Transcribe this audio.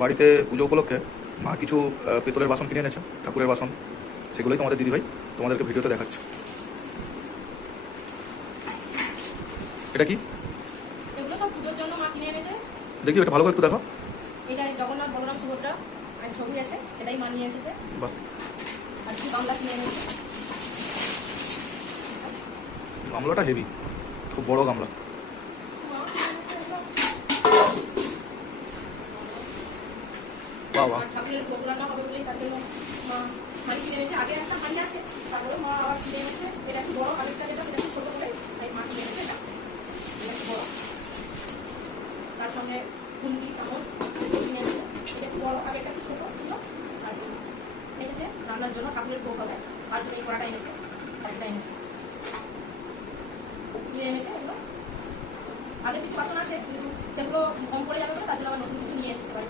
বাড়িতে পুজো উপলক্ষে মা কিছু পিতলের বাসন কিনে এনেছে, ঠাকুরের বাসন। সেগুলোই তোমাদের দিদিভাই তোমাদেরকে ভিডিওতে দেখাচ্ছে। এটা কি? এগুলো সব পুজোর জন্য মা কিনে এনেছে। দেখি এটা ভালো করে একটু দেখো। এটা জগন্নাথ বলরাম সুভদ্রা আর ছবি আছে, এটাই মা নিয়ে এসেছে। বাহ, আর কিছু গামলা কিনে এনেছে। গামলাটা হেভি, খুব বড় গামলা। বাহ বাহ, আর ঠাকুরের ভোগ রান্না হবে বলেই তার জন্য মা হাঁড়ি কিনে এনেছে। আগে একটা হাঁড়ি আছে, তারপরে মা আবার কিনে এনেছে। এটা একটু বড়, আগেরটা যেটা সেটা একটু ছোট করে, তাই মা কিনে এনেছে এটা। এটা একটু বড়, তার সঙ্গে খুন্তি চামচ এগুলো কিনে এনেছে। এটা একটু বড়, আগেরটা একটু ছোট ছিল। আর এসেছে রান্নার জন্য, ঠাকুরের ভোগ হবে তার জন্য এই কড়াটা এনেছে, কড়াটা এনেছে, কিনে এনেছে এগুলো। আগের কিছু বাসন আছে কিন্তু সেগুলো কম পড়ে যাবে বলে তার জন্য আবার নতুন কিছু নিয়ে এসেছে বাড়িতে।